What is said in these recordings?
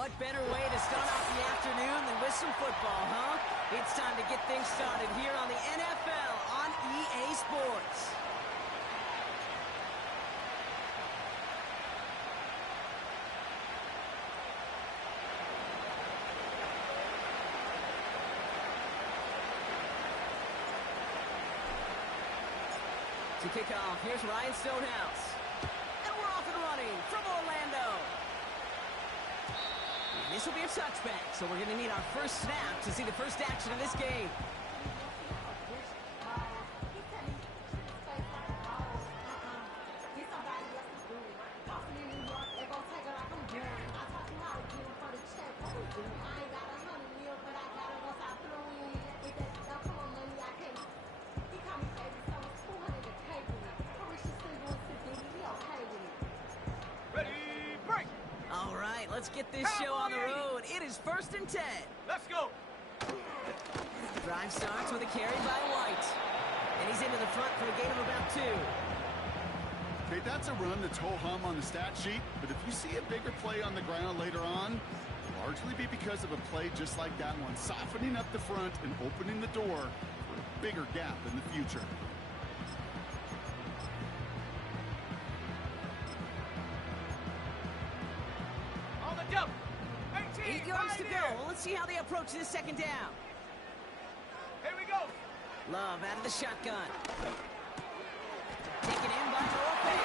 what better way to start off the afternoon than with some football, huh? It's time to get things started here on the NFL on EA Sports. To kick off, here's Ryan Stonehouse. And we're off and running from Orlando. And this will be a touchback, so we're going to need our first snap to see the first action of this game. Let's get this show on the road. It is 1st and 10. Let's go. Drive starts with a carry by White. And he's into the front for a gain of about 2. Okay, that's a run that's ho-hum on the stat sheet, but if you see a bigger play on the ground later on, it'll largely be because of a play just like that one, softening up the front and opening the door for a bigger gap in the future. On the jump. 8 yards to go. Let's see how they approach this second down. Here we go. Love out of the shotgun. Taken in by Torpe.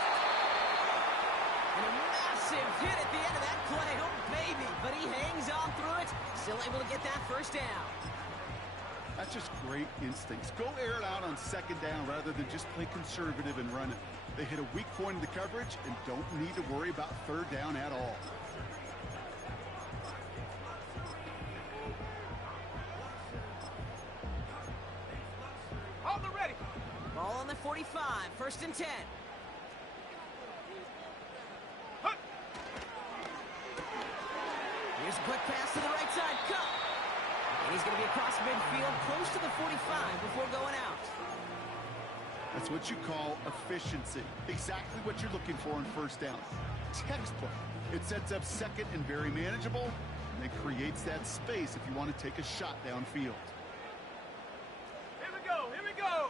And a massive hit at the end of that play. Oh, baby. But he hangs on through it. Still able to get that first down. That's just great instincts. Go air it out on second down rather than just play conservative and run it. They hit a weak point in the coverage and don't need to worry about third down at all. On the ready. Ball on the 45, 1st and 10. Hunt. Here's a quick pass to the right side. Cup. And he's going to be across midfield, close to the 45 before going out. That's what you call efficiency. Exactly what you're looking for on first down. Textbook. It sets up second and very manageable, and it creates that space if you want to take a shot downfield. Here we go. Here we go.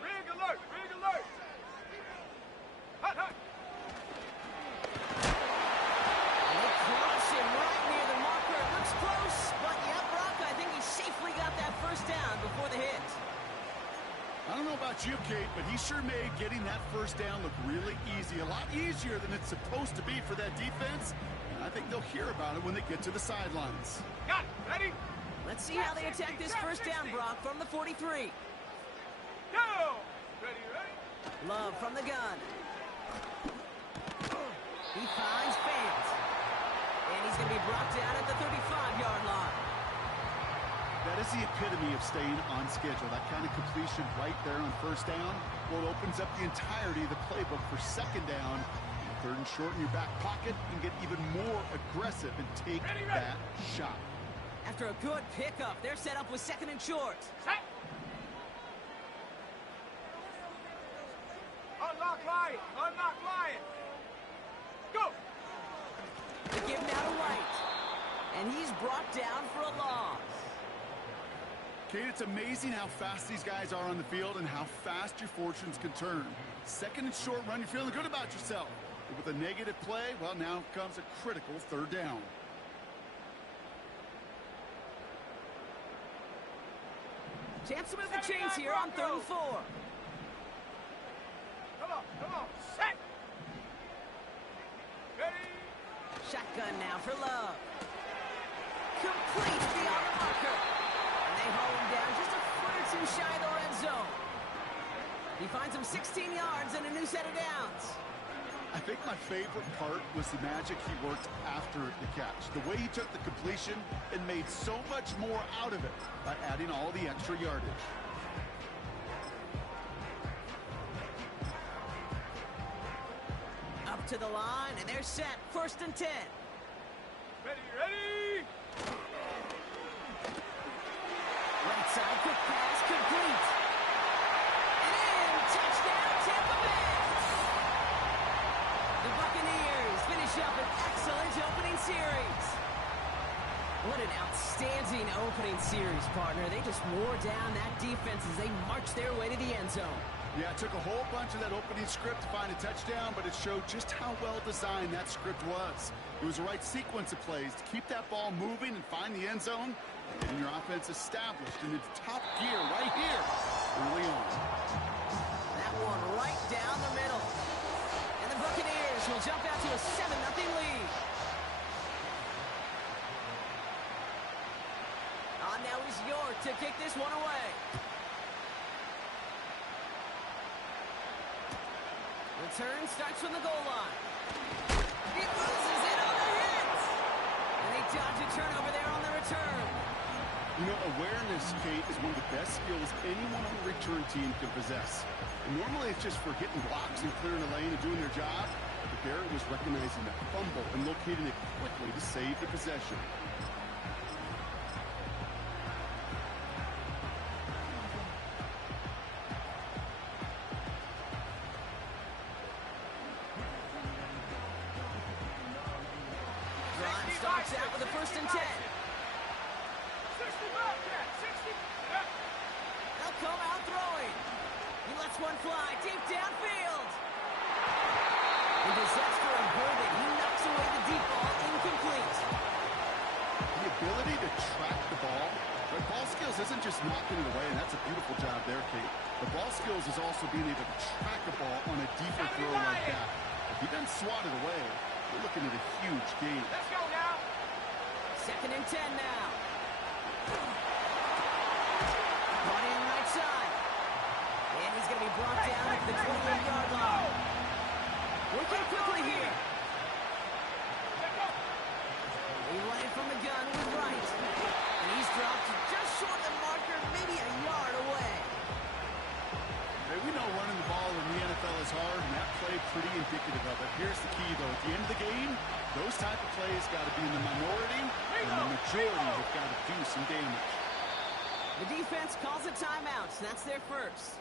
Rig alert. Rig alert. Hut, hut. They cross him right near the marker. It looks close, but yeah, Brock, I think he safely got that first down before the hit. I don't know about you, Kate, but he sure made getting that first down look really easy. A lot easier than it's supposed to be for that defense. And I think they'll hear about it when they get to the sidelines. Got it. Ready? Let's see how they attack this first down, Brock, from the 43. Go. Ready, ready. Love from the gun. He finds fans. And he's going to be brought down at the 35-yard line. That is the epitome of staying on schedule. That kind of completion right there on first down. Well, it opens up the entirety of the playbook for second down. Third and short in your back pocket and get even more aggressive and take that shot. After a good pickup, they're set up with 2nd and short. Set. Unlock line. Unlock line. Go. They give now to White. And he's brought down for a loss. Kate, it's amazing how fast these guys are on the field and how fast your fortunes can turn. 2nd and short run, you're feeling good about yourself. But with a negative play, well, now comes a critical third down. Chance to move the chains here on 3rd and 4. Come on. Come on. Set. Ready. Shotgun now for Love. Complete beyond the marker. And they haul him down just a foot or two shy of the red zone. He finds him 16 yards and a new set of downs. I think my favorite part was the magic he worked after the catch. The way he took the completion and made so much more out of it by adding all the extra yardage. Up to the line, and they're set. 1st and 10. Ready, ready. Right side, quick pass, complete. And in, touchdown, Tampa Bay. What an outstanding opening series, partner. They just wore down that defense as they marched their way to the end zone. Yeah, it took a whole bunch of that opening script to find a touchdown, but it showed just how well designed that script was. It was the right sequence of plays to keep that ball moving and find the end zone, and your offense established in its top gear right here early on. That one right down the middle. And the Buccaneers will jump out to a 7-0 lead. Now is York to kick this one away. Return starts from the goal line. He loses it on the hit. And they dodge a turnover there on the return. You know, awareness, Kate, is one of the best skills anyone on the return team can possess. And normally it's just for hitting blocks and clearing a lane and doing their job. But there it was recognizing the fumble and locating it quickly to save the possession. Starts out with a 1st and 10. 60 Bobcat, 60. Yep. They'll come out throwing. He lets one fly deep downfield. The disaster averted. He knocks away the deep ball, incomplete. The ability to track the ball, but ball skills isn't just knocking it away, and that's a beautiful job there, Kate. The ball skills is also being able to track a ball on a deeper throw like that. If he doesn't swat it away, we're looking at a huge gain. Let's go now. 2nd and 10 now. Running right side. And he's going to be brought down at the 28-yard line. Working quickly here. He ran from the gun with right. And he's dropped just short of the marker, maybe a yard away. Hey, we know running the ball in the NFL is hard, and that play pretty indicative of it. Here's the key, though. At the end of the game, those type of plays got to be in the minority, and the majority have got to do some damage. The defense calls a timeout. That's their first.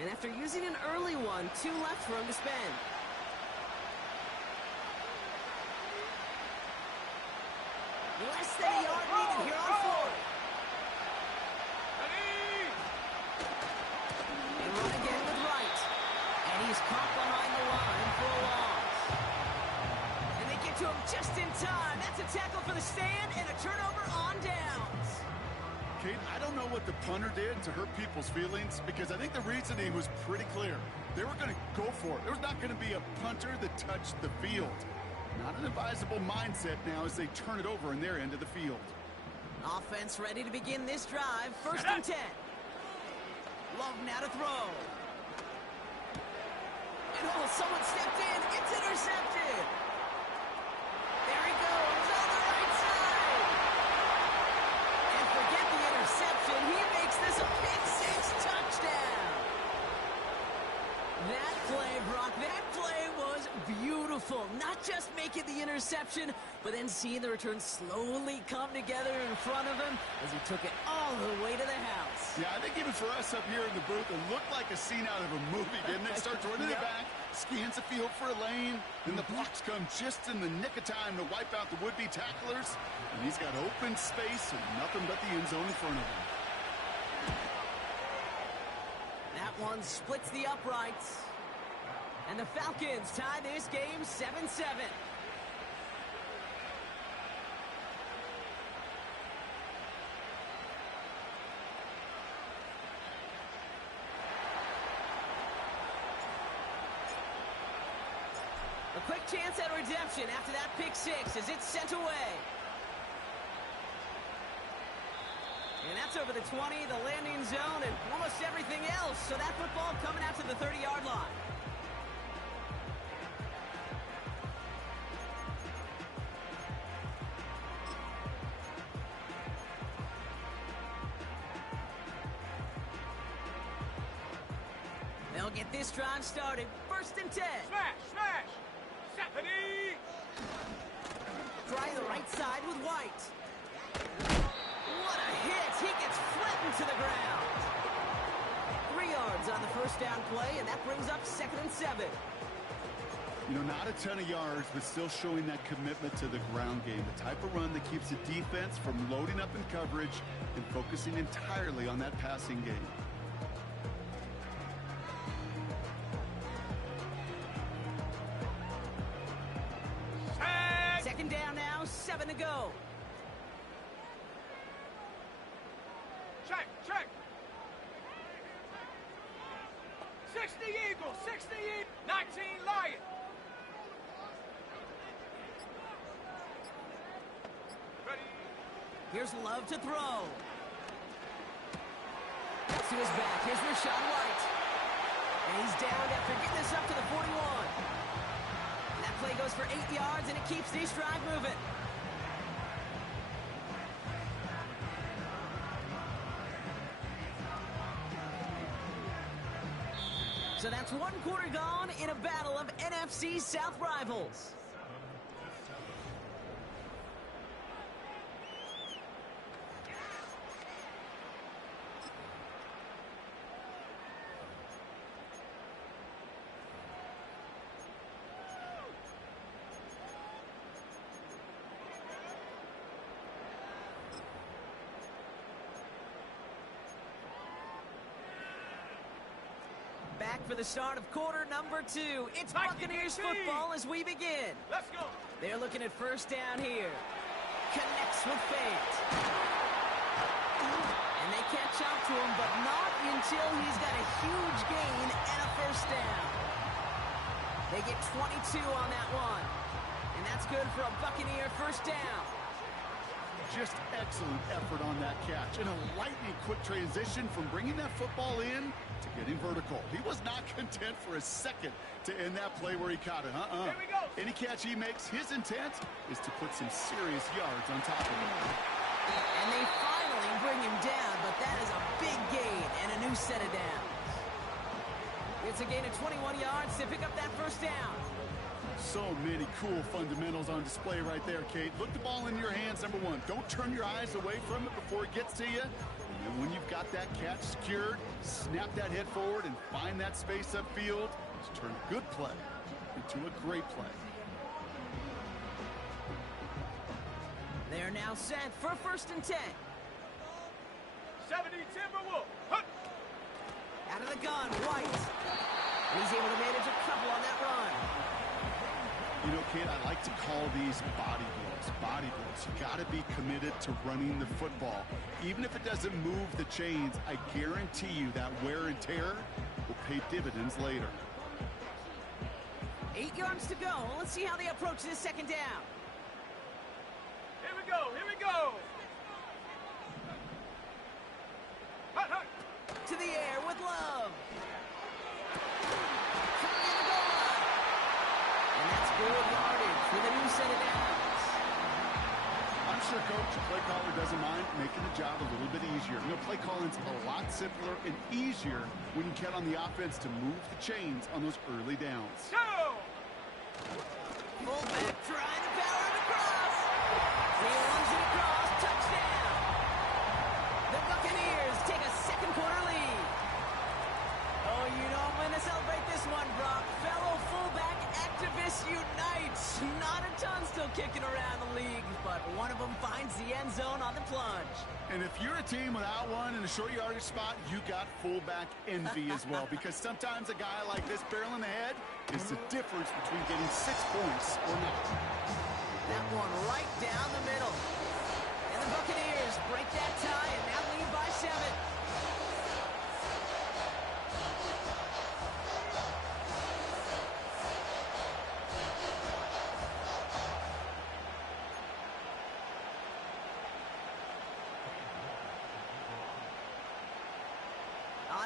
And after using an early one, 2 left for him to spend. Less than a yard needed here on 4th. And run again with right. And he's caught behind the line for a loss. And they get to him just in time. That's a tackle for the stand and a turnover on downs. Kate, I don't know what the punter did to hurt people's feelings, because I think the reasoning was pretty clear. They were going to go for it. There was not going to be a punter that touched the field. Not an advisable mindset now as they turn it over in their end of the field. Offense ready to begin this drive. 1st and 10. Love now to throw. And someone stepped in. It's intercepted. There he goes on the right side. And forget the interception. He makes this a pick 6 touchdown. That play, Brock, that play was beautiful. Not just making the interception, but then seeing the return slowly come together in front of him as he took it all the way to the house. Yeah, I think even for us up here in the booth, it looked like a scene out of a movie, didn't it? Starts running it back, scans the field for a lane, then the blocks come just in the nick of time to wipe out the would-be tacklers, and he's got open space and nothing but the end zone in front of him. That one splits the uprights. And the Falcons tie this game 7-7. A quick chance at redemption after that pick 6 as it's sent away. And that's over the 20, the landing zone, and almost everything else. So that football coming out to the 30-yard line. They'll get this drive started. 1st and 10. Smash, smash. Stephanie. Try the right side with White. What a hit. He gets flattened to the ground. 3 yards on the 1st down play, and that brings up 2nd and 7. You know, not a ton of yards, but still showing that commitment to the ground game. The type of run that keeps the defense from loading up in coverage and focusing entirely on that passing game. Second down now, 7 to go. Check, check. 60 Eagles, 60 Eagles, 19 Lions. Ready? Here's Love to throw. That's to his back. Here's Rashawn White. And he's down after getting this up to the 41. And that play goes for 8 yards, and it keeps these drive moving. So that's 1 quarter gone in a battle of NFC South rivals. Back for the start of quarter number 2. It's Buccaneers football as we begin. Let's go. They're looking at first down here. Connects with Fate. And they catch up to him, but not until he's got a huge gain and a first down. They get 22 on that one. And that's good for a Buccaneer first down. Just excellent effort on that catch. And a lightning quick transition from bringing that football in to getting vertical. He was not content for a second to end that play where he caught it. Here we go. Any catch he makes, his intent is to put some serious yards on top of him. And they finally bring him down, but that is a big gain and a new set of downs. It's a gain of 21 yards to pick up that first down. So many cool fundamentals on display right there, Kate. Look the ball in your hands, number one. Don't turn your eyes away from it before it gets to you. And then when you've got that catch secured, snap that head forward and find that space upfield to turn a good play into a great play. They're now set for 1st and 10. 70 Timberwolves. Huh. Out of the gun, White. And he's able to manage a couple on that run. You know, Kate, I like to call these body blows. Body blows. You got to be committed to running the football. Even if it doesn't move the chains, I guarantee you that wear and tear will pay dividends later. 8 yards to go. Let's see how they approach this second down. Here we go, here we go. Hut, hut. To the air with Love. Coming in the goal line. And that's good yardage for the new set of downs. I'm sure, Coach, the play caller doesn't mind making the job a little bit easier. You know, play calling's a lot simpler and easier when you get on the offense to move the chains on those early downs. Go! Fullback trying to power it across. He runs it across. Touchdown. The Buccaneers take a second quarter lead. Oh, you know I'm going to celebrate this one, Brock. Fellow fullback activists unite. Not a ton still kicking around the league, but one of them finds the end zone on the plunge. And if you're a team without one in a short yardage spot, you got fullback envy as well, because sometimes a guy like this barreling ahead is the difference between getting 6 points or not. That one right down the middle. And the Buccaneers break that tie and now lead by 7.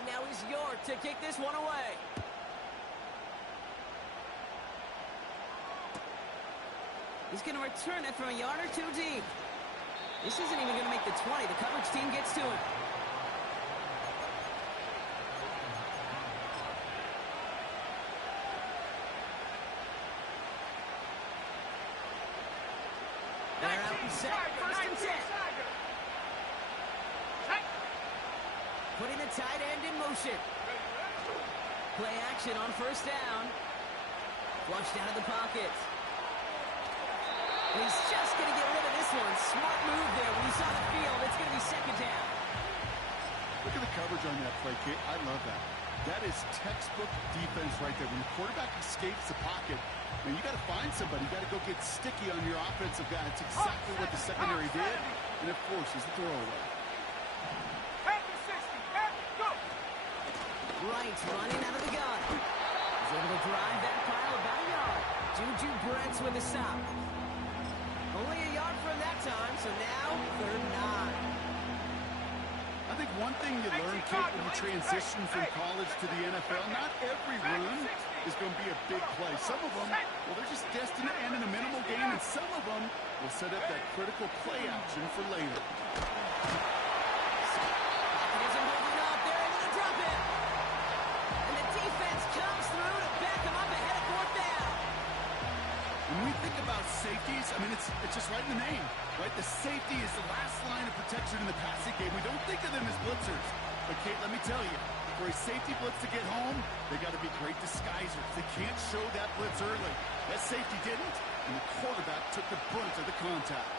Now is York to kick this one away. He's going to return it from a yard or 2 deep. This isn't even going to make the 20. The coverage team gets to him. They're out and set. 1st and 10. Putting the tight end in motion. Play action on 1st down. Flushed out of the pocket. And he's just going to get rid of this one. Smart move there. When he saw the field, it's going to be second down. Look at the coverage on that play, Kate. I love that. That is textbook defense right there. When the quarterback escapes the pocket, man, you got to find somebody. You got to go get sticky on your offensive guy. It's exactly what the secondary did, and it forces the throwaway. Right, running out of the gun. He's able to drive that pile about a yard. Juju Brents with a stop. Only a yard from that time, so now 3rd and 9. I think one thing you learn, Kate, when you transition from college to the NFL, not every run is going to be a big play. Some of them, well, they're just destined to end in a minimal gain, and some of them will set up that critical play action for later. When we think about safeties, I mean, it's just right in the name, right? The safety is the last line of protection in the passing game. We don't think of them as blitzers. But, Kate, let me tell you, for a safety blitz to get home, they got to be great disguisers. They can't show that blitz early. That safety didn't, and the quarterback took the brunt of the contact.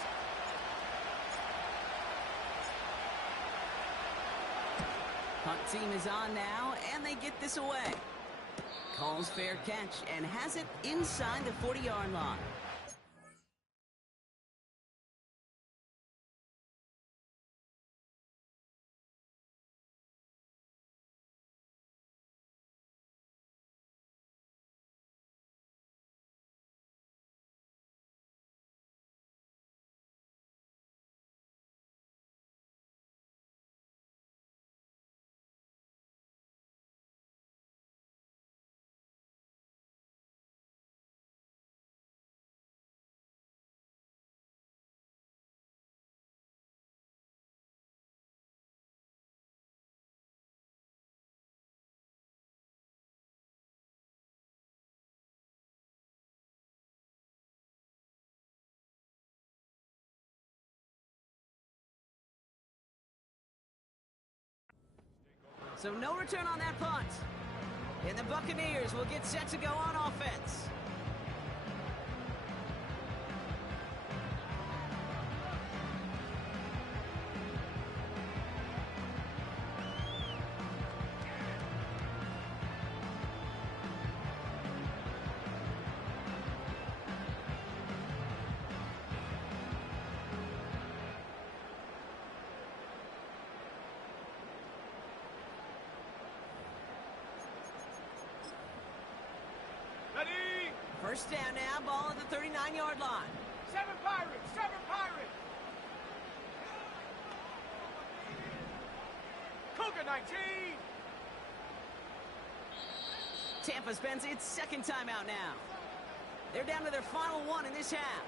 Punt team is on now, and they get this away. Calls fair catch and has it inside the 40-yard line. So no return on that punt. And the Buccaneers will get set to go on offense. First down now, ball at the 39-yard line. 7 Pirates, 7 Pirates. Cougar 19. Tampa spends its second timeout now. They're down to their final one in this half.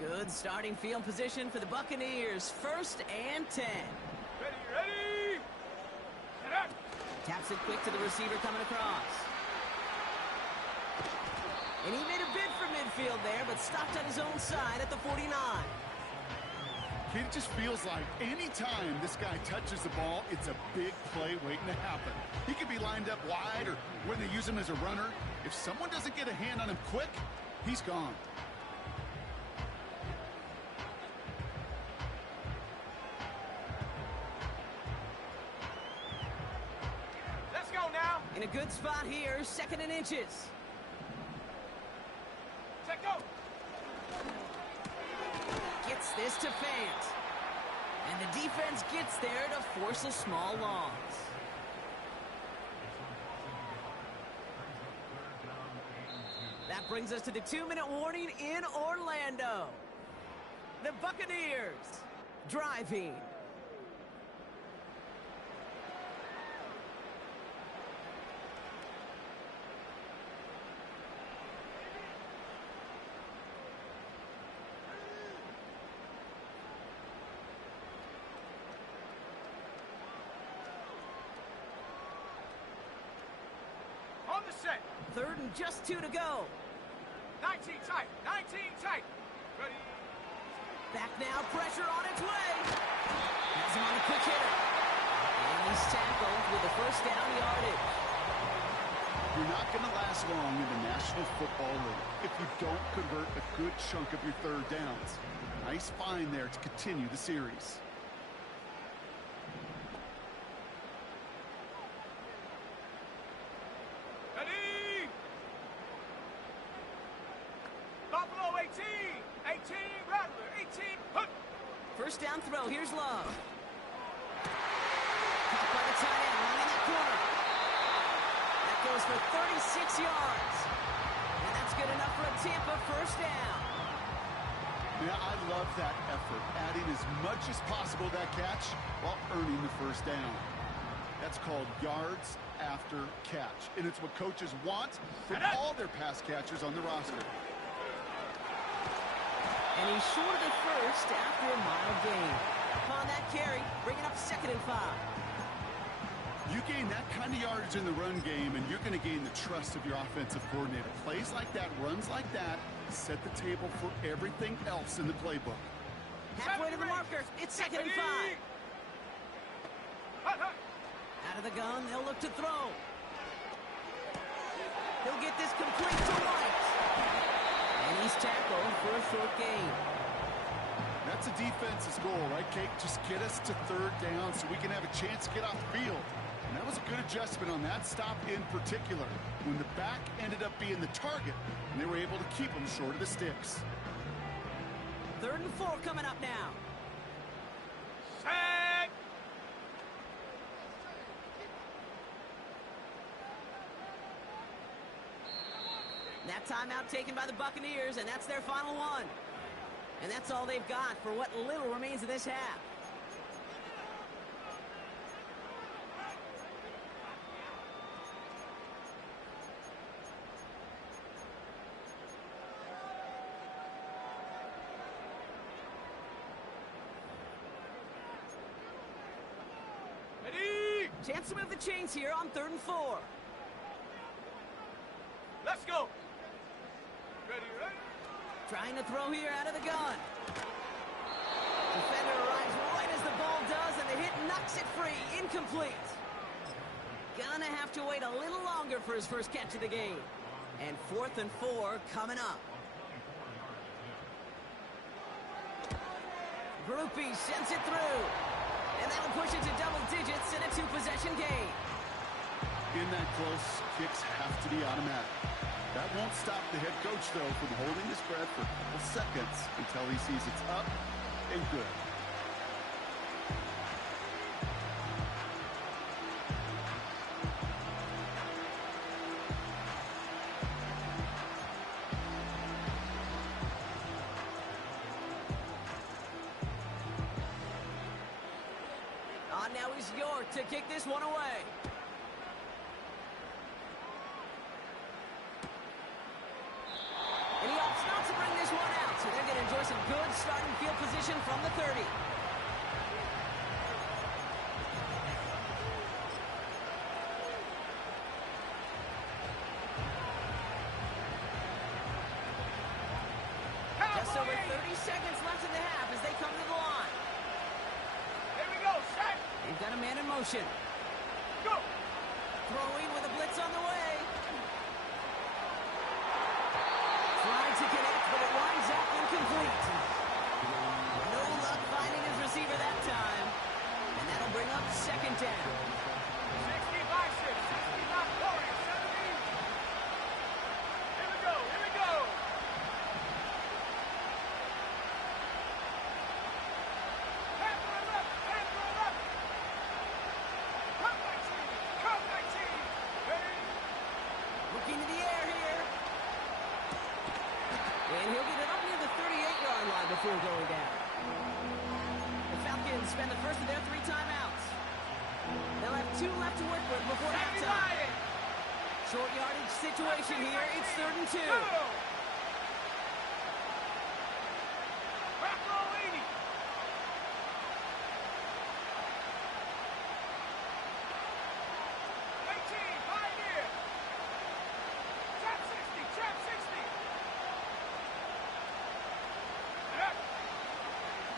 Good starting field position for the Buccaneers. 1st and 10. Ready, ready. Get up. Taps it quick to the receiver coming across. And he made a bid for midfield there, but stopped on his own side at the 49. It just feels like any time this guy touches the ball, it's a big play waiting to happen. He could be lined up wide or when they use him as a runner. If someone doesn't get a hand on him quick, he's gone. In a good spot here, 2nd and inches. Check go. Gets this to Fant. And the defense gets there to force a small loss. That brings us to the 2-minute warning in Orlando. The Buccaneers driving. On the set. 3rd and just 2 to go. 19 tight. 19 tight. Back now, pressure on its way. Has him on a quick hitter. And he's tackled with the first down yardage. You're not going to last long in the National Football League if you don't convert a good chunk of your third downs. Nice find there to continue the series. Ready! Buffalo 18! 18, Rattler, 18, hook! First down throw, here's Love. Caught by the tight end, running that corner. That goes for 36 yards. And that's good enough for a Tampa first down. Yeah, I love that effort, adding as much as possible to that catch while earning the first down. That's called yards after catch, and it's what coaches want from all their pass catchers on the roster. And he's short of the first after a mild gain. Upon that carry, bringing up 2nd and 5. You gain that kind of yardage in the run game, and you're going to gain the trust of your offensive coordinator. Plays like that, runs like that, set the table for everything else in the playbook. Halfway to the marker, it's 2nd and 5. Out of the gun, they'll look to throw. He'll get this complete to White. And he's tackled for a short gain. That's a defense's goal, right, Kate? Just get us to third down so we can have a chance to get off the field. And that was a good adjustment on that stop in particular, when the back ended up being the target, and they were able to keep him short of the sticks. 3rd and 4 coming up now. Set! That timeout taken by the Buccaneers, and that's their final one. And that's all they've got for what little remains of this half. Ready! Chance to move the chains here on 3rd and 4. Let's go! Ready, ready? Trying to throw here out of the gun. Defender arrives right as the ball does, and the hit knocks it free. Incomplete. Gonna have to wait a little longer for his first catch of the game. And 4th and 4 coming up. Groupie sends it through. And that'll push it to double digits in a 2-possession game. In that close, kicks have to be automatic. That won't stop the head coach, though, from holding his breath for a couple seconds until he sees it's up and good. Now is York to kick this one away. And he opts not to bring this one out, so they're going to enjoy some good starting field position from the 30. Just over 30 seconds left in the half as they come to the line. Here we go, set! They've got a man in motion. Go! Throwing with a blitz on the way. Trying to connect, but it winds up incomplete. No luck finding his receiver that time. And that'll bring up 2nd down. 65, 65, 40, 70. Here we go, here we go! Panther left, Panther left! Come 19, come 19! Ready? Looking to the air here. And he'll get it up near the 38-yard line before going down. The Falcons spend the first of their 3 timeouts. They'll have 2 left to work with before halftime. Short yardage situation here. It's 3rd and 2. Go! Back row 80. 18, Pioneer. Trap 60, trap 60.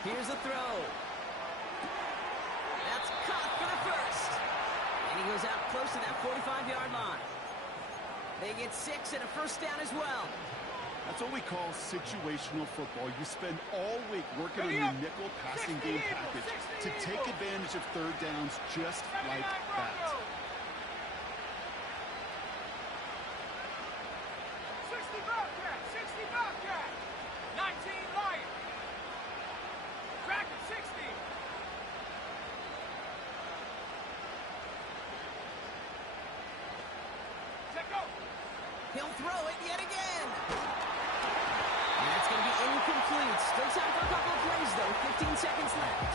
Here's a throw. That's caught for the first. And he goes out close to that 45-yard line. They get 6 and a first down as well. That's what we call situational football. You spend all week working on your nickel passing game package to take advantage of third downs just like that. 60 Bobcat, 60 Bobcat, 19 Lion, crack at 60. Check go. He'll throw it yet again. And that's going to be incomplete. Still time for a couple of plays, though. 15 seconds left.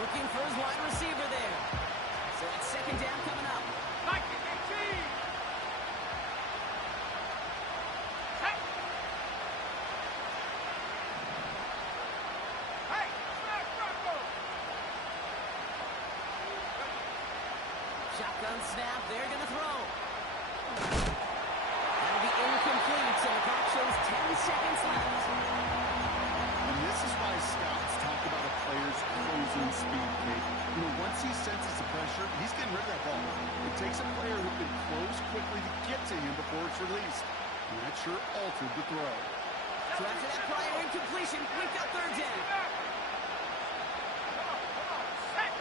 Looking for his wide receiver there. So it's second down coming up. 19-18. Hey. Hey, smash Bronco. Shotgun snap. They're going to throw. That'll be incomplete, so the clock shows 10 seconds left. And this is why scouts talk about a player's closing speed, Kate. You know, once he senses the pressure, he's getting rid of that ball. It takes a player who can close quickly to get to him before it's released. And that sure altered the throw. So after that prior incompletion, we've got third down. Come on, set.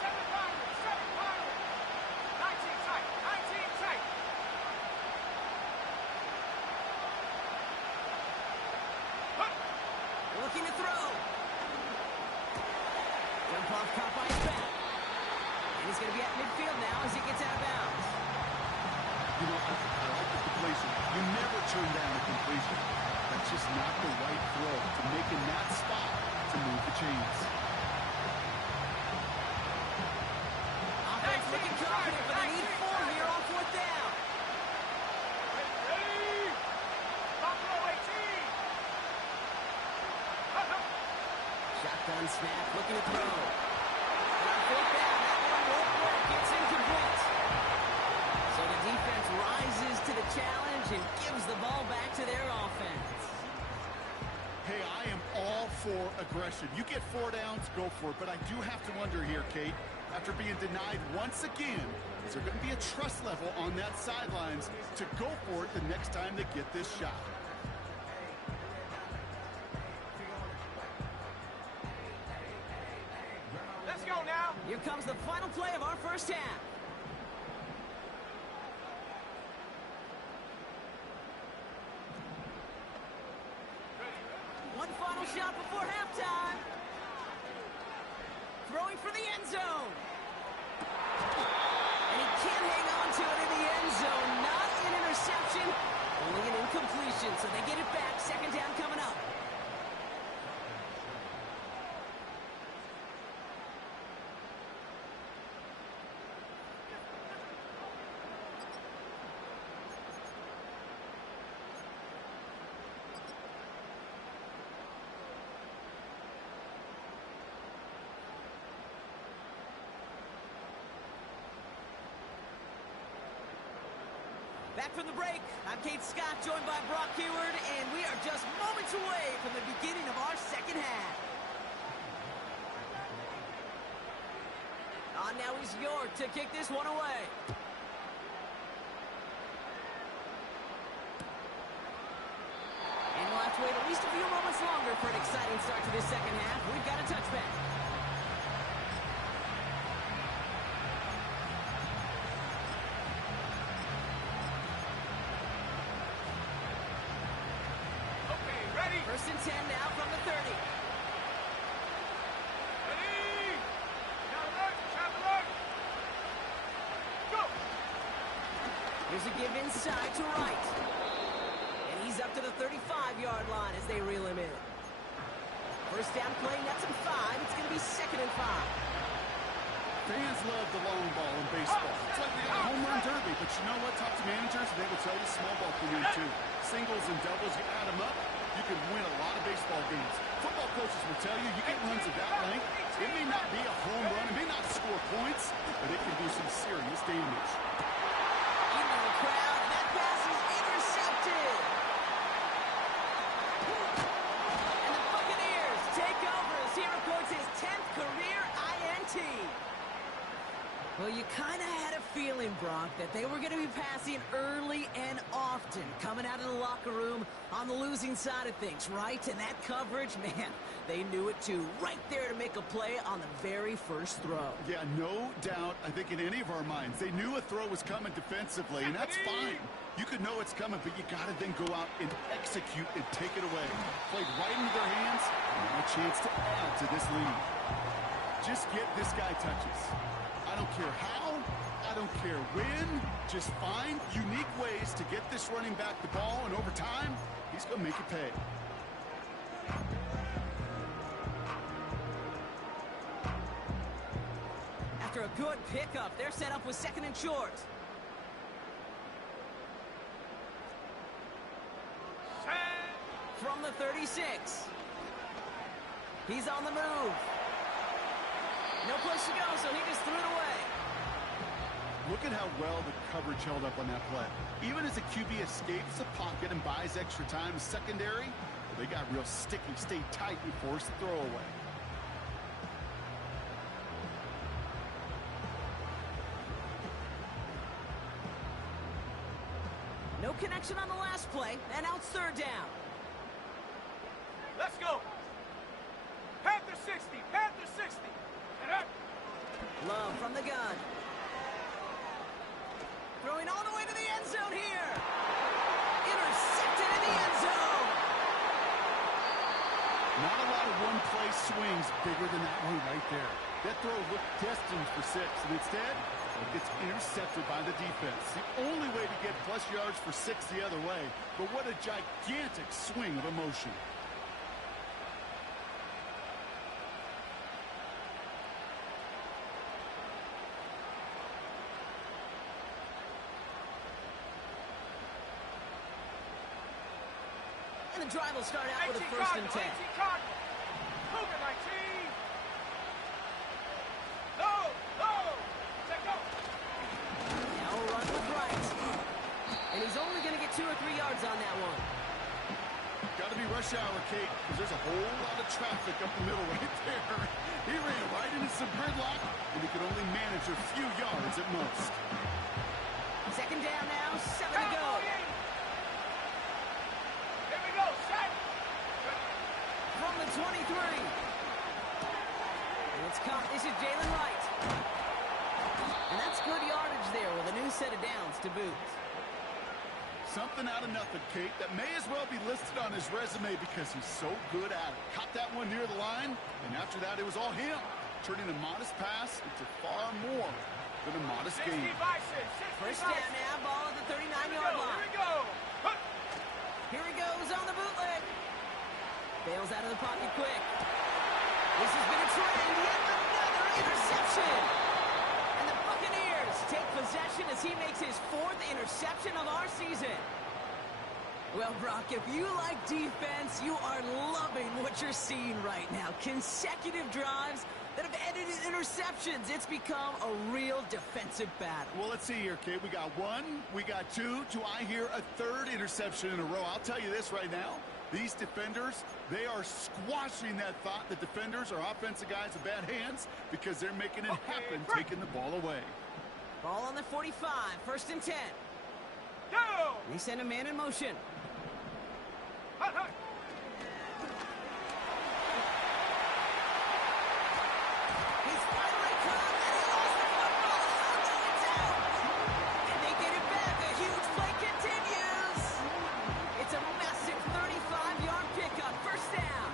7 Pirates, 19 tight, 19 tight. Looking to throw. Jump off caught by his back. And he's going to be at midfield now as he gets out of bounds. You know, I like the completion. You never turn down a completion. That's just not the right throw to make in that spot to move the chains. Offense looking confident, but they need 4 here on fourth down. Ready? Buffalo 18. Shotgun snap, looking to throw. And on fourth down, that one won't work. It's incomplete. So the defense rises to the challenge and gives the ball back to their offense. Hey, I am all for aggression. You get 4 downs, go for it. But I do have to wonder here, Kate, after being denied once again, is there going to be a trust level on that sidelines to go for it the next time they get this shot? Let's go now. Here comes the final play of our first half. One final shot before halftime. Throwing for the end zone. And he can't hang on to it in the end zone. Not an interception, only an incompletion. So they get it back. Second down coming up. Back from the break, I'm Kate Scott, joined by Brock Hayward, and we are just moments away from the beginning of our second half. On now is York to kick this one away. And we'll have to wait at least a few moments longer for an exciting start to this second half. We've got a touchback. First and 10 now from the 30. Ready? Traveler. Go. Here's a give inside to right. And he's up to the 35-yard line as they reel him in. First down play, that's in 5. It's going to be second and 5. Fans love the long ball in baseball. It's like the home run derby, but you know what? Talk to managers, and they will tell you small ball can win too. Singles and doubles, you add them up, you can win a lot of baseball games. Football coaches will tell you get runs of that length. It may not be a home run, it may not score points, but it can do some serious damage. Into the crowd, and that pass is intercepted. And the Buccaneers Well, you kind of had a feeling, Brock, that they were going to be passing early and often, coming out of the locker room on the losing side of things, right? And that coverage, man, they knew it too. Right there to make a play on the very first throw. Yeah, no doubt. I think in any of our minds, they knew a throw was coming defensively, and that's fine. You could know it's coming, but you got to then go out and execute and take it away. Played right into their hands, and now a chance to add to this lead. Just get this guy touches. I don't care how, I don't care when, just find unique ways to get this running back the ball, and over time, he's going to make it pay. After a good pickup, they're set up with 2nd and short. From the 36. He's on the move. No place to go, so he just threw it away. Look at how well the coverage held up on that play. Even as the QB escapes the pocket and buys extra time in secondary, they got real sticky, stayed tight, and forced the throw away. No connection on the last play, and now it's 3rd down. Let's go. Panther 60, Panther 60. And up. Love from the gun. Throwing all the way to the end zone here. Intercepted in the end zone. Not a lot of one-play swings bigger than that one right there. That throw looked destined for 6, and instead, it gets intercepted by the defense. The only way to get plus yards for 6 the other way, but what a gigantic swing of emotion. And the drive will start out with a 1st and 10. Cougar 19. No, no. Check go. Now a run with right. And he's only going to get 2 or 3 yards on that one. Got to be rush hour, Kate, because there's a whole lot of traffic up the middle right there. He ran right into some gridlock, and he could only manage a few yards at most. 2nd down now, 7 to go. Here we go, set. From the 23. And it's caught. This is Jalen Wright. And that's good yardage there with a new set of downs to boot. Something out of nothing, Kate, that may as well be listed on his resume because he's so good at it. Caught that one near the line, and after that, it was all him. Turning a modest pass into far more than a modest gain. 1st down now, ball at the 39-yard line. Here we go. Here he goes on the bootleg. Bails out of the pocket quick. This has been a trend. Yet another interception. And the Buccaneers take possession as he makes his 4th interception of our season. Well, Brock, if you like defense, you are loving what you're seeing right now. Consecutive drives that have ended in interceptions. It's become a real defensive battle. Well, let's see here, Kate. We got 1, we got 2. Do I hear a 3rd interception in a row? I'll tell you this right now. These defenders, they are squashing that thought. The defenders are offensive guys with bad hands because they're making it happen, taking the ball away. Ball on the 45, 1st and 10. Go! They send a man in motion. Hut, hut. He's finally caught, and he lost the football. Oh, no, it's out. And they get it back. A huge play continues. It's a massive 35-yard pickup. 1st down.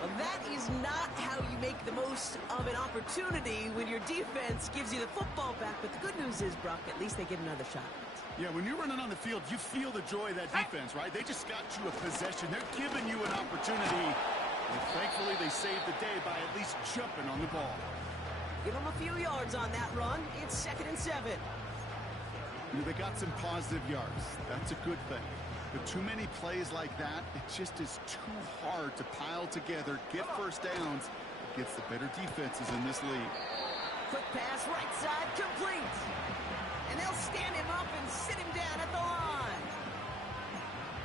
Well, that is not how you make the most of an opportunity when your defense gives you the football back. But the good news is, Brock, at least they get another shot. Yeah, when you're running on the field, you feel the joy of that defense, right? They just got you a possession. They're giving you an opportunity. And thankfully, they saved the day by at least jumping on the ball. Give them a few yards on that run. It's 2nd and 7. You know, they got some positive yards. That's a good thing. But too many plays like that, it just is too hard to pile together, get 1st downs against the better defenses in this league. Quick pass, right side, complete. And they'll stand him up and sit him down at the line.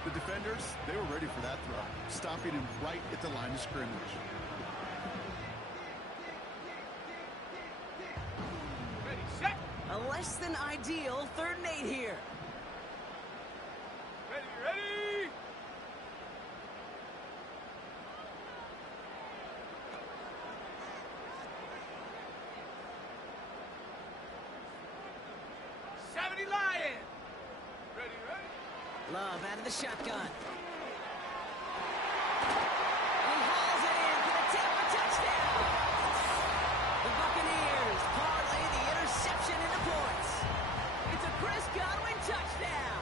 The defenders, they were ready for that throw, stopping him right at the line of scrimmage. Ready, A less than ideal 3rd and 8 here. Ready, ready! Lion! Ready, ready? Love out of the shotgun. And he hauls it in for the Tampa touchdown. The Buccaneers parlay the interception into points. It's a Chris Godwin touchdown.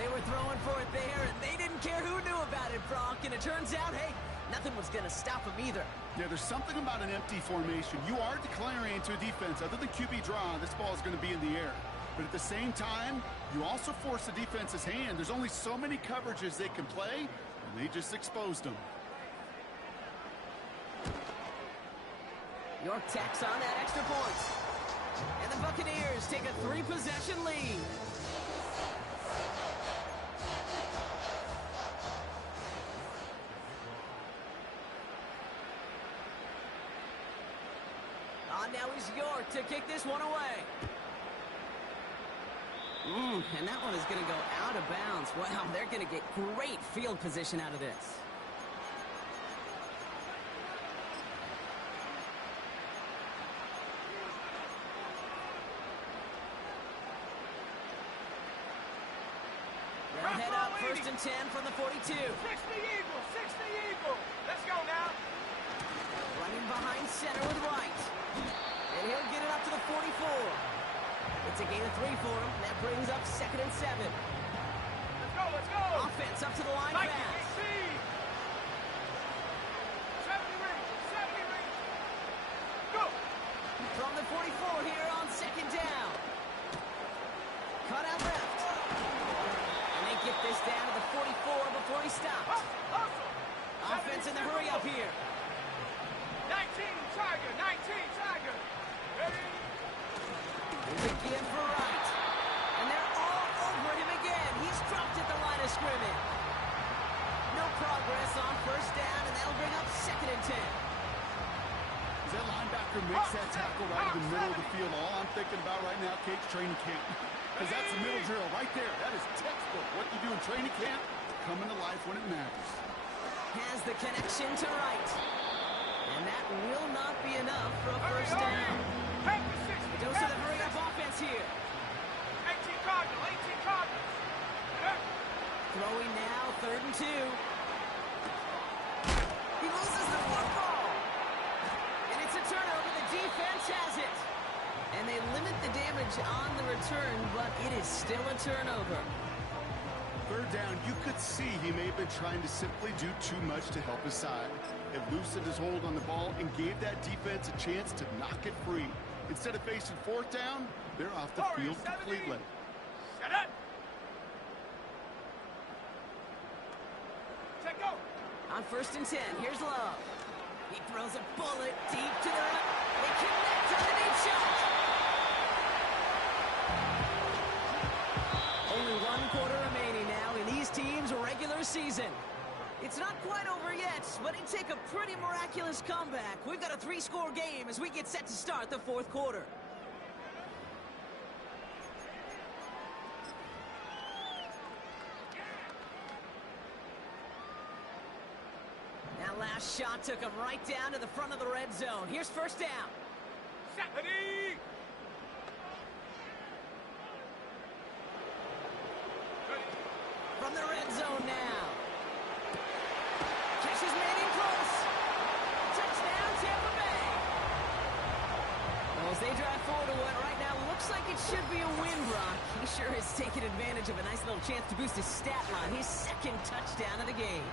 They were throwing for it there, and they didn't care who knew about it, Brock. And it turns out, hey, nothing was going to stop them either. Yeah, there's something about an empty formation. You are declaring to a defense, other than QB draw, this ball is going to be in the air. But at the same time, you also force the defense's hand. There's only so many coverages they can play, and they just exposed them. York tacks on that extra point. And the Buccaneers take a 3-possession lead. Now is York to kick this one away. And that one is going to go out of bounds. Wow, they're going to get great field position out of this. They'll head up 1st and 10 from the 42. 60 Eagle, 60 Eagle. Let's go now. Running behind center with Wright. And he'll get it up to the 44. It's a gain of 3 for him. That brings up 2nd and 7. Let's go, let's go. Offense up to the line Mike, pass. 70 range. Go. From the 44 here on 2nd down. Cut out left. And they get this down to the 44 before he stops. Hustle. Offense in the hurry up here. 19 Tiger. Ready? Here's again for Wright. And they're all over him again. He's dropped at the line of scrimmage. No progress on 1st down, and that'll bring up 2nd and 10. As that linebacker makes that tackle right in the middle of the field, all I'm thinking about right now, Kate's training camp. Because that's the middle drill right there. That is textbook. What you do in training camp, coming to life when it matters. Has the connection to Wright. And that will not be enough for a 1st down. Dose of the hurry-up offense here. 18 Cardinals. Throwing now, 3rd and 2. He loses the football. And it's a turnover. The defense has it. And they limit the damage on the return, but it is still a turnover. 3rd down, you could see he may have been trying to simply do too much to help his side. It loosened his hold on the ball and gave that defense a chance to knock it free. Instead of facing 4th down, they're off the field completely. Set up. Check go. On 1st and 10, here's Love. He throws a bullet deep to the right. They connect on the deep shot. Only 1 quarter remaining now in these teams' regular season. It's not quite over yet, but it'd take a pretty miraculous comeback. We've got a 3-score game as we get set to start the 4th quarter. That last shot took him right down to the front of the red zone. Here's 1st down. Ready? From the red zone now. Catch is made in close. Touchdown, Tampa Bay. Well, as they drive forward to what right now looks like it should be a win, Brock. He sure has taken advantage of a nice little chance to boost his stat line. His 2nd touchdown of the game.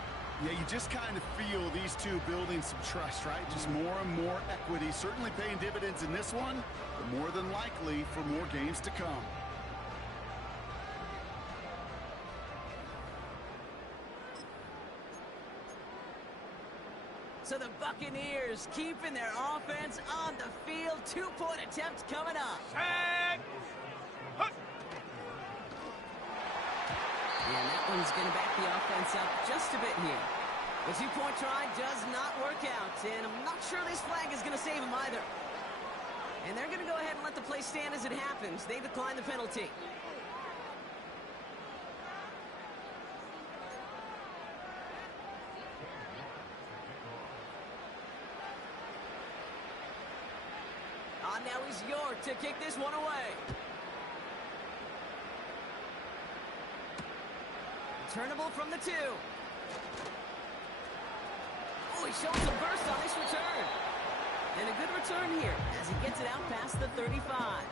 Yeah, you just kind of feel these two building some trust, right? Just more and more equity. Certainly paying dividends in this one, but more than likely for more games to come. So the Buccaneers keeping their offense on the field. 2-point attempt coming up. Set. And that one's going to back the offense up just a bit here. The 2-point try does not work out, and I'm not sure this flag is going to save him either. And they're going to go ahead and let the play stand as it happens. They decline the penalty. Now he's York to kick this one away. Returnable from the 2. Oh, he shows some burst on this return. And a good return here as he gets it out past the 35.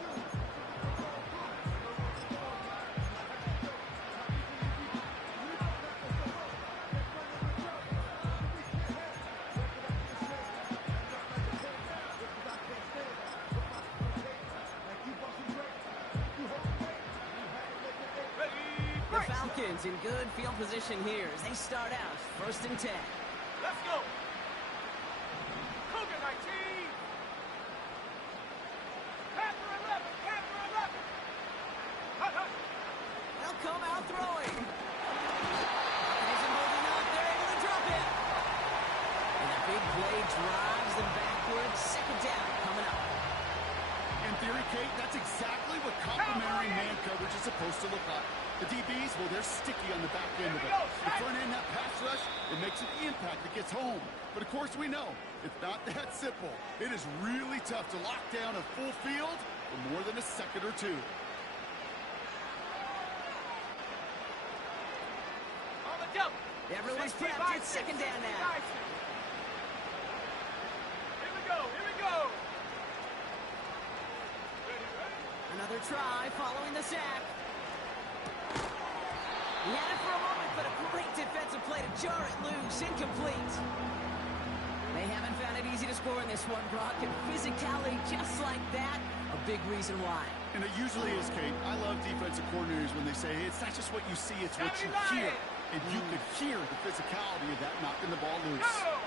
In good field position here as they start out 1st and 10. Let's go. Cougar 19. Panther 11. Panther 11. Hut, hut. They'll come out throwing. Isn't holding up. They're able to drop it. And a big play drives them backwards. 2nd down coming up. In theory, Kate, that's exactly what complementary man coverage is supposed to look like. The DBs, well, they're sticky on the back end of it. The front end, that pass rush, it makes an impact that gets home. But, of course, we know it's not that simple. It is really tough to lock down a full field for more than a second or two. On the double. Everyone's prepped. It's 2nd down now. Here we go. Here we go. Another try following the sack. He had it for a moment, but a great defensive play to jar it loose. Incomplete. They haven't found it easy to score in this one, Brock, and physicality just like that, a big reason why. And it usually is, Kate. I love defensive coordinators when they say, hey, it's not just what you see, it's what you hear. And you could hear the physicality of that knocking the ball loose. Go!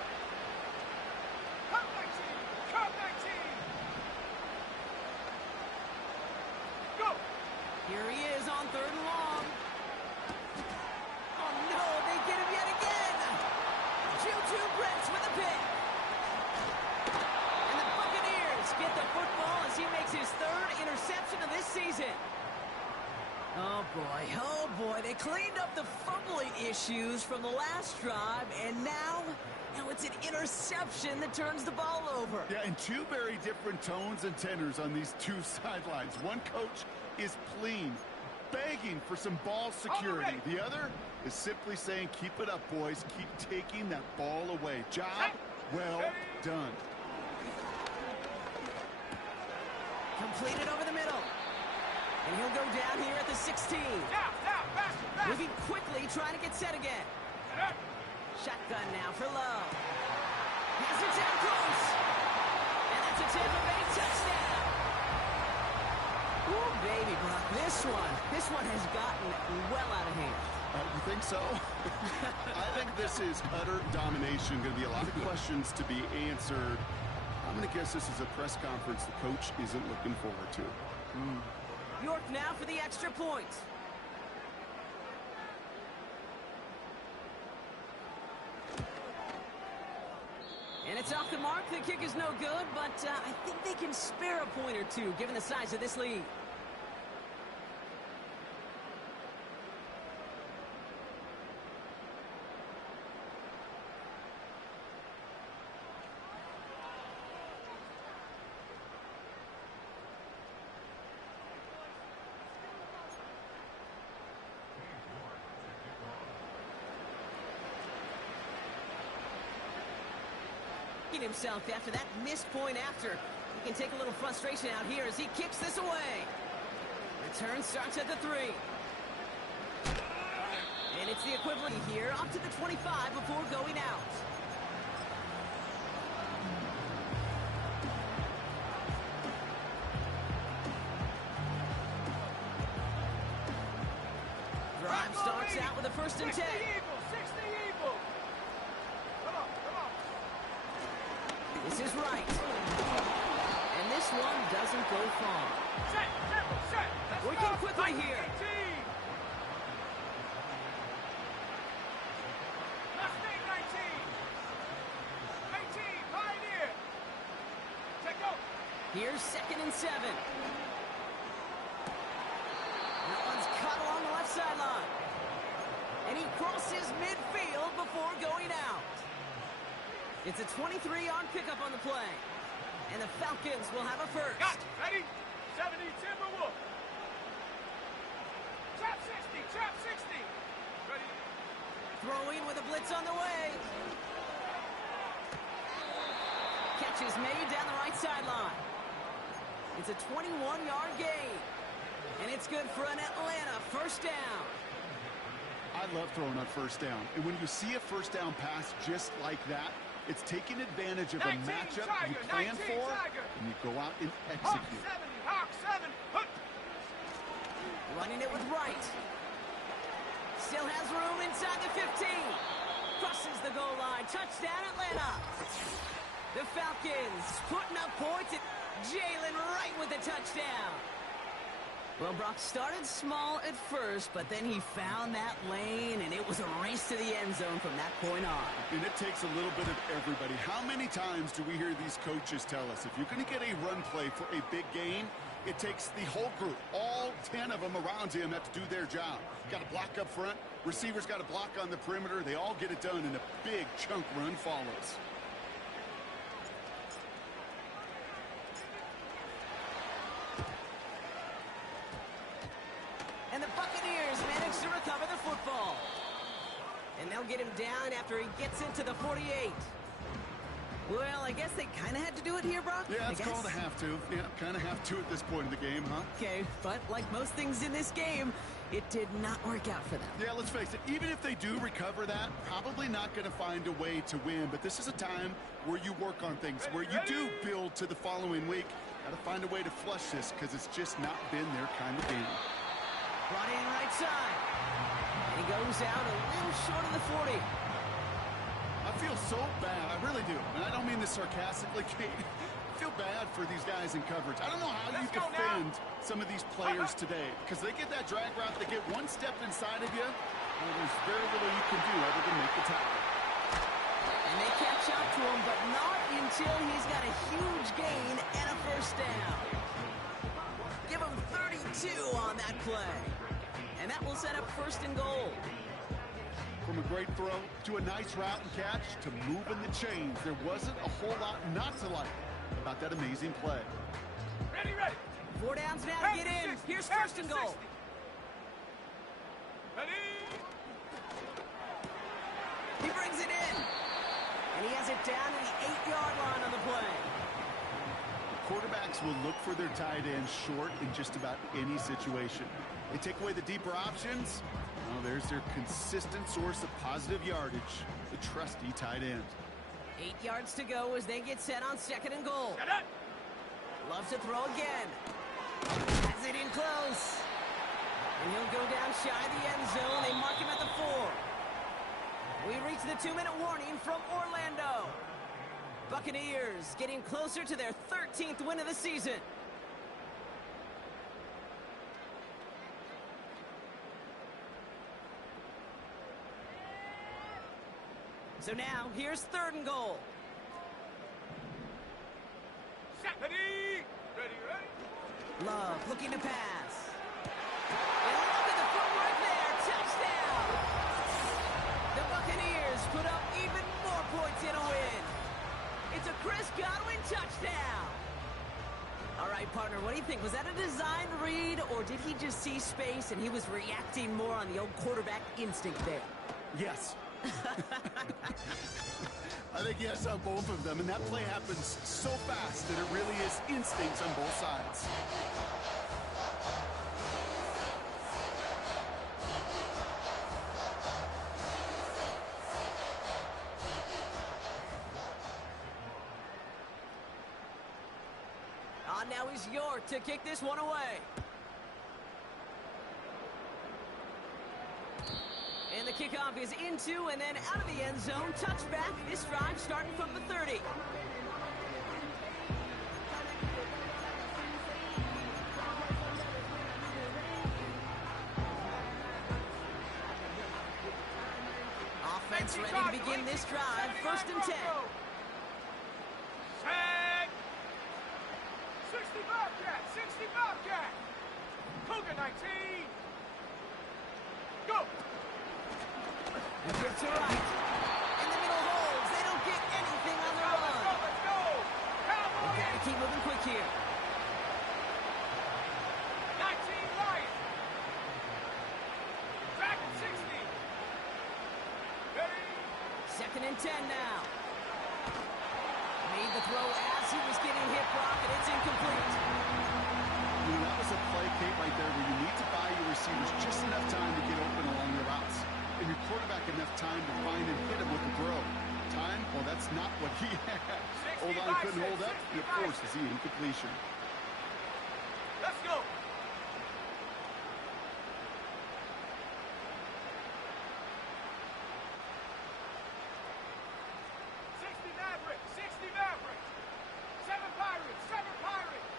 Cut 19! Cut 19! Go! Here he is on 3rd and long. Oh, no, they get him yet again. Juju Brents with a pick. And the Buccaneers get the football as he makes his 3rd interception of this season. Oh, boy, they cleaned up the fumbling issues from the last drive, and now it's an interception that turns the ball over. Yeah, and 2 very different tones and tenors on these 2 sidelines. One coach is pleading, begging for some ball security. The other is simply saying, keep it up, boys. Keep taking that ball away. Job well done. Completed over the middle. And he'll go down here at the 16. Now, faster. Moving quickly, trying to get set again. Shotgun now for Lowe. Has it down close. And that's a Tampa Bay touchdown. Ooh, baby, Brock. This one has gotten well out of hand. You think so? I think this is utter domination. Going to be a lot of questions to be answered. I'm going to guess this is a press conference the coach isn't looking forward to. York now for the extra point. And it's off the mark. The kick is no good, but I think they can spare a point or two given the size of this lead. Himself after that missed point after. He can take a little frustration out here as he kicks this away. Return starts at the 3. And it's the equivalent here up to the 25 before going out. Drive starts out with a 1st and 10. This is right. And this one doesn't go far. Set. Working quickly here. Mustang 19. 19, Pioneer. Check go. Here's 2nd and 7. That one's caught along the left sideline. And he crosses midfield before going out. It's a 23-yard pickup on the play. And the Falcons will have a first. Got it. Ready? 70 Timberwolf. Trap 60. Trap 60. Ready? Throwing with a blitz on the way. Catch is made down the right sideline. It's a 21-yard gain. And it's good for an Atlanta first down. I love throwing on first down. And when you see a first down pass just like that, it's taking advantage of a matchup you plan for, and you go out and execute. Hawk 7. Hook. Running it with Wright. Still has room inside the 15. Crosses the goal line. Touchdown, Atlanta. The Falcons putting up points. Jalen Wright with the touchdown. Well, Brock started small at first, but then he found that lane, and it was a race to the end zone from that point on. And it takes a little bit of everybody. How many times do we hear these coaches tell us, if you're going to get a run play for a big gain, it takes the whole group. All 10 of them around him have to do their job. Got to block up front. Receivers got to block on the perimeter. They all get it done, and a big chunk run follows. And the Buccaneers manage to recover the football. And they'll get him down after he gets into the 48. Well, I guess they kind of had to do it here, Brock. Yeah, it's called a have to. Yeah, kind of have to at this point in the game, huh? Okay, but like most things in this game, it did not work out for them. Yeah, let's face it, even if they do recover that, probably not going to find a way to win. But this is a time where you work on things, where you do build to the following week. Got to find a way to flush this because it's just not been their kind of game. Brought in right side. He goes out a little short of the 40. I feel so bad. I really do. And I don't mean this sarcastically, Kate. I feel bad for these guys in coverage. I don't know how you defend some of these players today because they get that drag route, they get one step inside of you, well, there's very little you can do other than make the tackle. And they catch up to him, but not until he's got a huge gain and a first down. Give him 32 on that play. And that will set up 1st and goal. From a great throw to a nice route and catch to moving the chains, there wasn't a whole lot not to like about that amazing play. Ready. 4 downs now to get in. Here's 1st and goal. Ready. He brings it in. And he has it down to the 8-yard line on the play. Quarterbacks will look for their tight end short in just about any situation. They take away the deeper options. Well, there's their consistent source of positive yardage, the trusty tight end. 8 yards to go as they get set on 2nd and goal. Get it. Loves to throw again. Has it in close. And he'll go down shy of the end zone. They mark him at the 4. We reach the 2-minute warning from Orlando. Buccaneers getting closer to their 13th win of the season. So now, here's 3rd and goal. Set. Ready. Love looking to pass. And look at the footwork there. Touchdown! The Buccaneers put up even more points in a win. It's a Chris Godwin touchdown. All right, partner, what do you think? Was that a designed read, or did he just see space and he was reacting more on the old quarterback instinct there? Yes. I think yes on both of them, and that play happens so fast that it really is instincts on both sides. On now is York to kick this one away. And the kickoff is into and then out of the end zone. Touchback. This drive starting from the 30. Offense ready to begin this drive. 1st and 10. Set. to right. In the middle holds. They don't get anything on the run. Let's go! They've got to keep moving quick here. 19 Lions. Dragon 60. Ready? 2nd and 10 now. Made the throw as he was getting hit, Brock, and it's incomplete. That was a play, Kate, right there where you need to buy your receivers just enough time to get open along their routes. And your quarterback enough time to find and hit him with a throw. Time? Well, that's not what he had. O-line couldn't hold up, and of course, is the incompletion. Let's go! Mavericks, 60 Mavericks, 7 Pirates, 7 Pirates.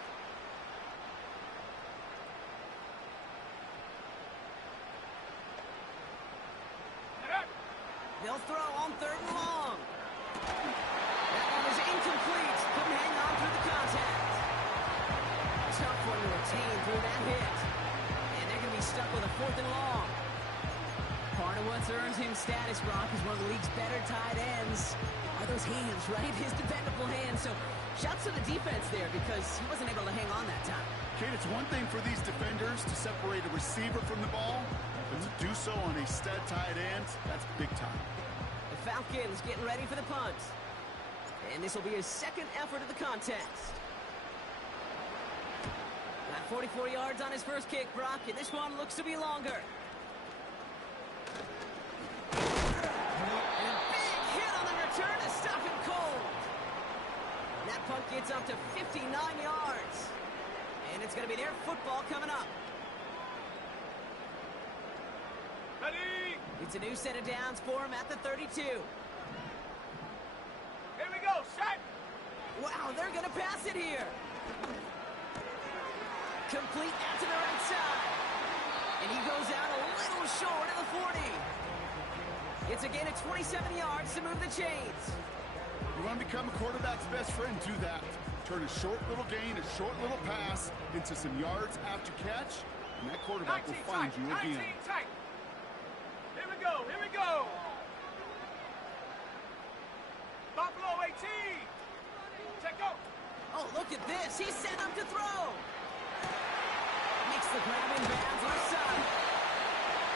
They'll throw on 3rd and long. That one was incomplete. Couldn't hang on through the contact. Tough one to retain through that hit. And they're going to be stuck with a 4th and long. Part of what's earned him status, Brock, is one of the league's better tight ends. Are those hands, right? His dependable hands. So shouts to the defense there because he wasn't able to hang on that time. Kate, it's one thing for these defenders to separate a receiver from the ball, but to do so on a stud tight end, that's big time. The Falcons getting ready for the punt. And this will be his 2nd effort of the contest. Got 44 yards on his first kick, Brock, and this one looks to be longer. And a big hit on the return to stop him cold. That punt gets up to 59 yards. And it's going to be their football coming up. Ready? It's a new set of downs for him at the 32. Here we go, set! Wow, they're going to pass it here. Complete out to the right side. And he goes out a little short of the 40. It's a gain of 27 yards to move the chains. You want to become a quarterback's best friend, do that. Turn a short little gain, a short little pass into some yards after catch, and that quarterback will find you again. 19 tight. Here we go, here we go. Buffalo 18. Check go. Oh, look at this. He's set up to throw. Makes the grab in bounds left side.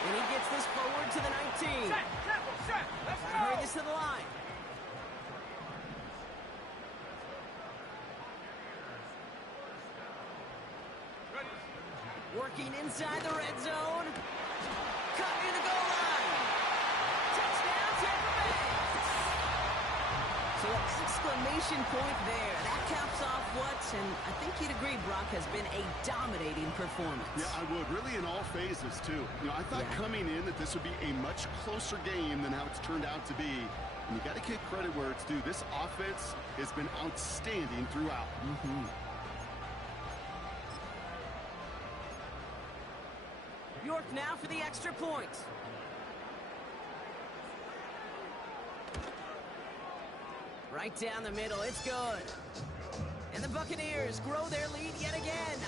And he gets this forward to the 19. Set, temple, set. Let's go. Hurry this to the line. Ready? Working inside the red zone. Cut in the goal line. Touchdown, Tampa Bay. So an exclamation point there. That caps off what, and I think you'd agree, Brock, has been a dominating performance. Yeah, I would. Really in all phases, too. You know, I thought coming in that this would be a much closer game than how it's turned out to be. And you got to give credit where it's due. This offense has been outstanding throughout. York now for the extra point. Right down the middle, it's good. And the Buccaneers grow their lead yet again.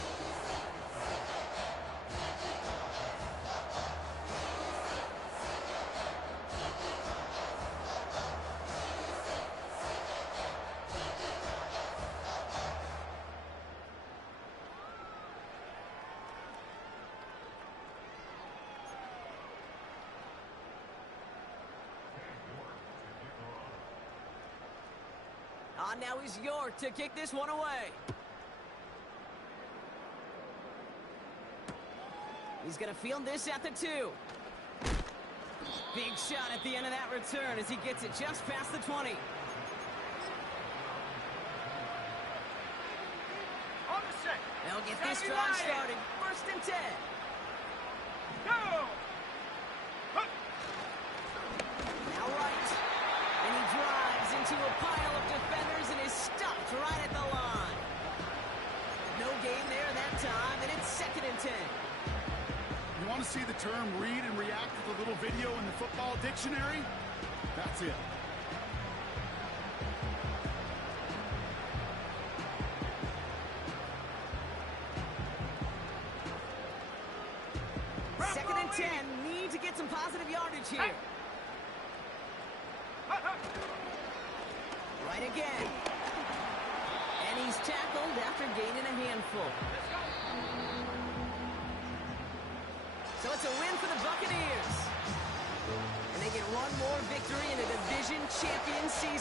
Now is York to kick this one away. He's going to field this at the 2. Big shot at the end of that return as he gets it just past the 20. On the set. They'll get this drive started. 1st and 10. Go! Now right. And he drives into a pile of defenders and is stopped right at the line. No gain there that time, and it's 2nd and 10. You want to see the term read and react with a little video in the football dictionary? That's it. Second and 10. Need to get some positive yardage here. Right again. And he's tackled after gaining a handful. Let's go. So it's a win for the Buccaneers. And they get one more victory in a division champion season.